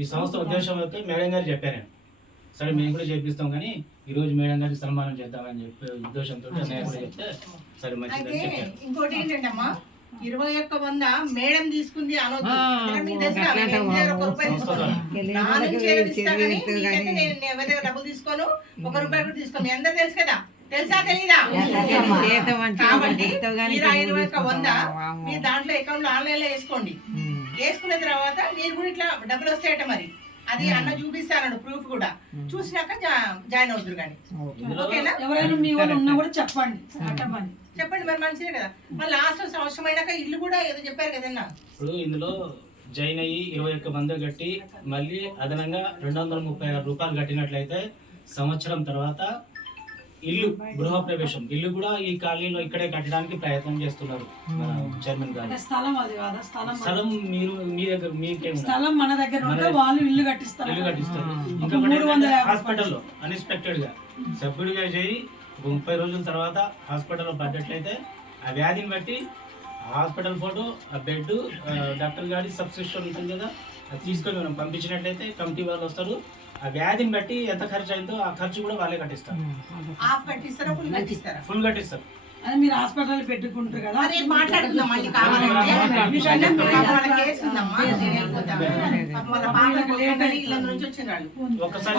ఈ సంస్థ ఉద్దేశం అయితే మేడం గారు చెప్పాను. సరే మేము కూడా చేపిస్తాం కానీ ఈ రోజు మేడం గారికి సన్మానం చేద్దామని చెప్పే ఉద్దేశంతో నేను కూడా చెప్తే సరే మంచిదని చెప్పాను. ఇంకోటి ఏంటంటే అమ్మా 21,100 మేడం తీసుకుంది అనొద్దు. డబ్బులు తీసుకోను, ₹1 కూడా తీసుకోను. మీ అందరు తెలుసు కదా, తెలుసా తెలీదా? కాబట్టి మీరు 21,100 మీరు దాంట్లో అకౌంట్ లో ఆన్లైన్ లో వేసుకోండి. వేసుకున్న తర్వాత మీరు కూడా ఇట్లా డబ్బులు వస్తాయట. మరి అది అన్న చూపిస్తాను ప్రూఫ్ కూడా, చూసినాక జాయిన్ అవుతారు. కానీ ఓకేనా? ఎవరైనా మీ వాళ్ళు ఉన్నా కూడా చెప్పండి చెప్పండి. మరి మంచిదే కదా. మళ్ళీ లాస్ట్ సంవత్సరం అయినాక ఇల్లు కూడా ఏదో చెప్పారు కదన్నా. ఇప్పుడు ఇందులో జాయిన్ అయ్యి 21 మంది కట్టి మళ్ళీ అదనంగా ₹236 కట్టినట్లయితే సంవత్సరం తర్వాత ఇల్లు గృహప్రవేశం ఇల్లు కూడా ఈ కాలనీలో ఇక్కడే కట్టడానికి ప్రయత్నం చేస్తున్నారు మన చైర్మన్ గారు. స్థలం మీరు మీ దగ్గర మీకే స్థలం మన దగ్గర ఉంటే వాళ్ళు ఇల్లు కట్టిస్తారు. ఇంకొకటి హాస్పిటల్లో అన్ఎక్స్పెక్టెడ్ గా సభ్యుడిగా చేయి 30 రోజుల తర్వాత హాస్పిటల్లో పడ్డట్లయితే ఆ వ్యాధిని బట్టి హాస్పిటల్ ఫోటో, ఆ బెడ్, డాక్టర్ గారి సబ్స్క్రిప్షన్ ఉంటుంది కదా, అది తీసుకొని మనం పంపించినట్లయితే కమిటీ వాళ్ళు వస్తారు. ఆ వ్యాధిని బట్టి ఎంత ఖర్చు అయిందో ఆ ఖర్చు కూడా వాళ్ళే కట్టిస్తారు. ఫుల్ కట్టిస్తారు. అది మీరు హాస్పిటల్ పెట్టుకుంటారు కదా. ఒక్కసారి